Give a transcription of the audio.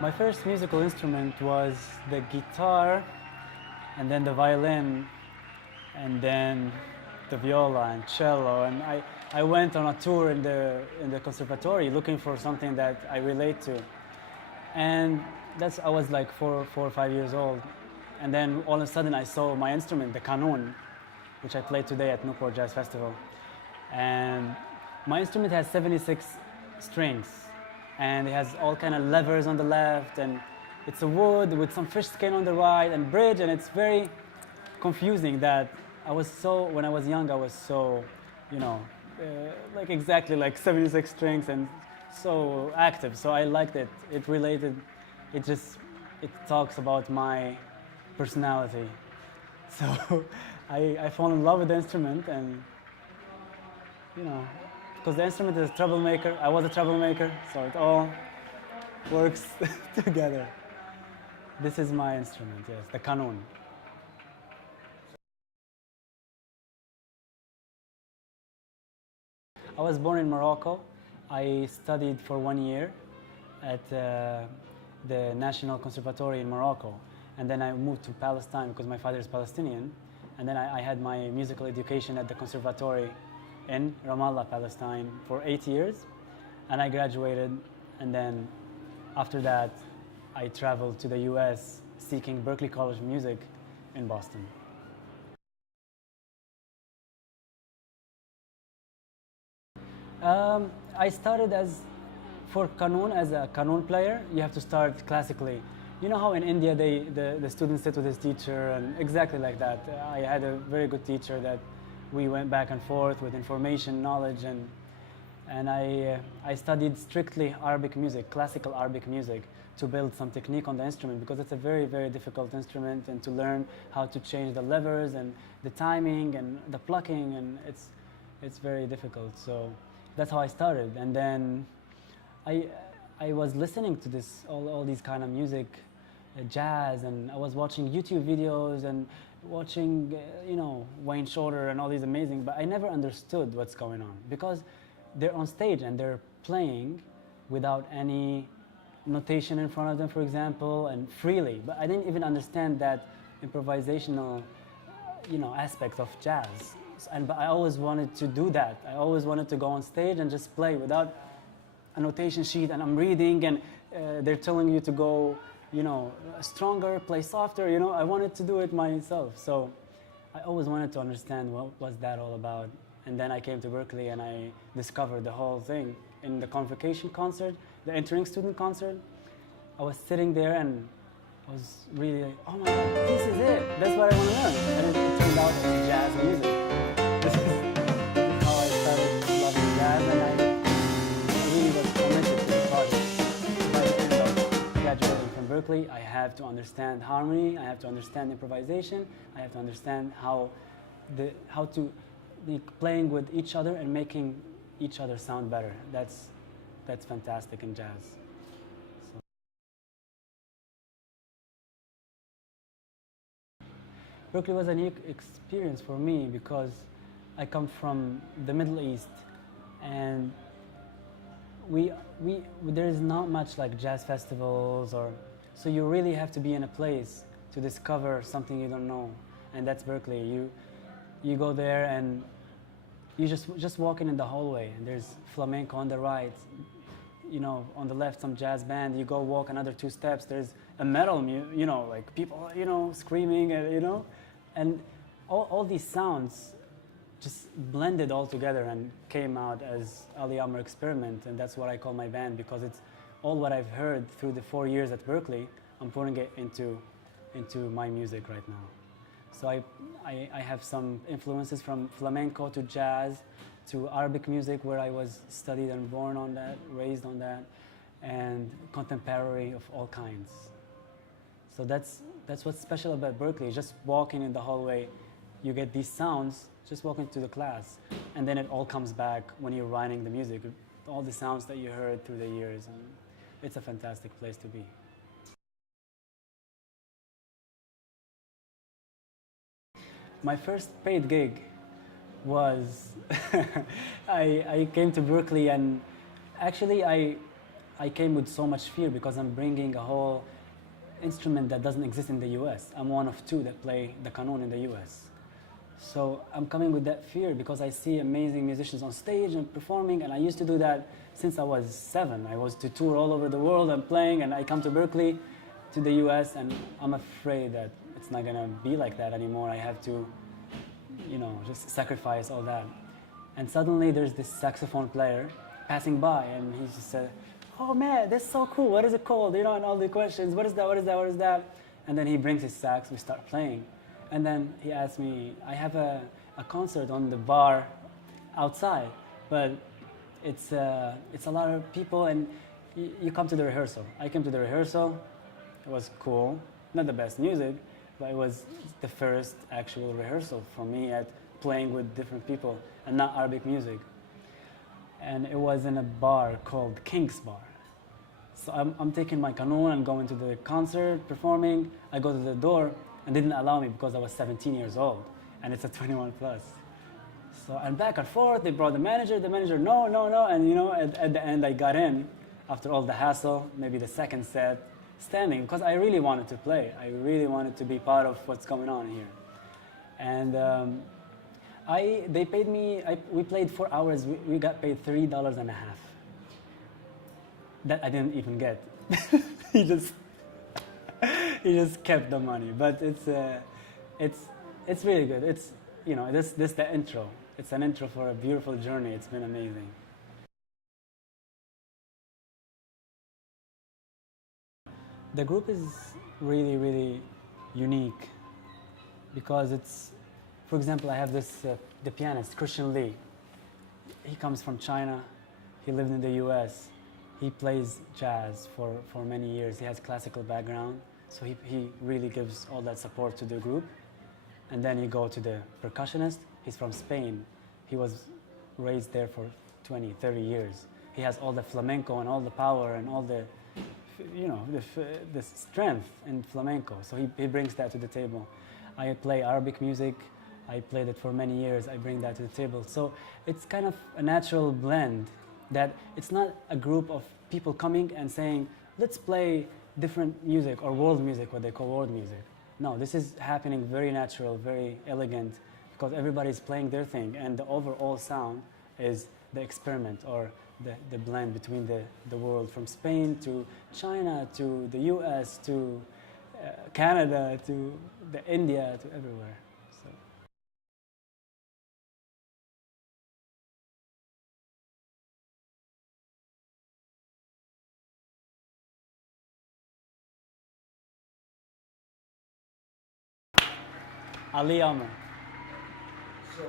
My first musical instrument was the guitar, and then the violin, and then the viola and cello. And I went on a tour in the conservatory looking for something that I relate to. And I was like four or 5 years old. And then all of a sudden I saw my instrument, the cannoud, which I played today at Newport Jazz Festival. And my instrument has 76 strings, and it has all kind of levers on the left, and it's a wood with some fish skin on the right and bridge, and it's very confusing that when I was young, I was so, like exactly like 76 strings and so active. So I liked it. It talks about my personality. So I fall in love with the instrument, and because the instrument is a troublemaker. I was a troublemaker, so it all works together. This is my instrument, yes, the cannoud. I was born in Morocco. I studied for 1 year at the National Conservatory in Morocco. And then I moved to Palestine because my father is Palestinian. And then I had my musical education at the conservatory in Ramallah, Palestine for 8 years. And I graduated. And then after that, I traveled to the US seeking Berklee College of Music in Boston. I started for cannoud as a cannoud player. You have to start classically. You know how in India the students sit with his teacher, and exactly like that. I had a very good teacher that we went back and forth with information, knowledge, and I studied strictly Arabic music, classical Arabic music, to build some technique on the instrument, because it's a very, very difficult instrument, and to learn how to change the levers and the timing and the plucking, and it's very difficult. So that's how I started. And then I was listening to all these kind of music, jazz, and I was watching YouTube videos and watching Wayne Shorter and all these amazing, but I never understood what's going on, because they're on stage and they're playing without any notation in front of them, for example, and freely. But I didn't even understand that improvisational aspect of jazz. But I always wanted to do that. I always wanted to go on stage and just play without a notation sheet, and I'm reading, and they're telling you to go, stronger, play softer. I wanted to do it myself. So I always wanted to understand what was that all about. And then I came to Berklee and I discovered the whole thing in the convocation concert, the entering student concert. I was sitting there and I was really like, oh my God, this is it. That's what I want to learn. And it turned out it was jazz music. This is how I started loving jazz, and I really was committed to the project. By the end of graduating from Berklee, I have to understand harmony, I have to understand improvisation, I have to understand how to be playing with each other and making each other sound better. That's fantastic in jazz. So. Berklee was a unique experience for me because I come from the Middle East, and there is not much like jazz festivals, so you really have to be in a place to discover something you don't know, and that's Berklee. You go there and you just walking in the hallway, and there's flamenco on the right, on the left some jazz band. You go walk another 2 steps, there's a metal, like people, screaming, and all these sounds just blended all together and came out as Ali Amr Experiment, and that's what I call my band, because it's all what I've heard through the 4 years at Berklee. I'm putting it into my music right now. So I have some influences from flamenco to jazz to Arabic music, where I was studied and born on that, raised on that, and contemporary of all kinds. So that's what's special about Berklee. Just walking in the hallway, you get these sounds, just walking to the class, and then it all comes back when you're writing the music, all the sounds that you heard through the years, and it's a fantastic place to be. My first paid gig was I came to Berklee, and actually I came with so much fear because I'm bringing a whole instrument that doesn't exist in the US. I'm one of two that play the cannoud in the US. So I'm coming with that fear because I see amazing musicians on stage and performing, and I used to do that since I was 7. I was to tour all over the world and playing, and I come to Berklee, to the US, and I'm afraid that it's not gonna be like that anymore. I have to, just sacrifice all that. And suddenly there's this saxophone player passing by, and he just said, "Oh man, that's so cool. What is it called?" And all the questions. What is that? What is that? What is that? And then he brings his sax. We start playing, and then he asked me, "I have a concert on the bar outside, but it's a lot of people, and you come to the rehearsal." I came to the rehearsal. It was cool. Not the best music, but it was the first actual rehearsal for me at playing with different people and not Arabic music. And it was in a bar called King's Bar. So I'm taking my cannoud and going to the concert, performing. I go to the door and they didn't allow me because I was 17 years old and it's a 21 plus. So and back and forth, they brought the manager, no. And at the end I got in after all the hassle, maybe the second set, standing, because I really wanted to play. I really wanted to be part of what's going on here. And they paid me, we played 4 hours, we got paid $3.50. That I didn't even get. he just kept the money. But it's really good. It's, this the intro. It's an intro for a beautiful journey. It's been amazing. The group is really, really unique because it's, for example, I have this, the pianist, Christian Lee. He comes from China. He lived in the US. He plays jazz for many years. He has classical background, so he really gives all that support to the group. And then you go to the percussionist. He's from Spain. He was raised there for 20, 30 years. He has all the flamenco and all the power and all the, the strength in flamenco. So he brings that to the table. I play Arabic music. I played it for many years. I bring that to the table. So it's kind of a natural blend that it's not a group of people coming and saying, let's play different music or world music, what they call world music. No, this is happening very natural, very elegant, because everybody's playing their thing, and the overall sound is the experiment or the blend between the world, from Spain to China to the US to Canada to India to everywhere. So. Ali Amr. So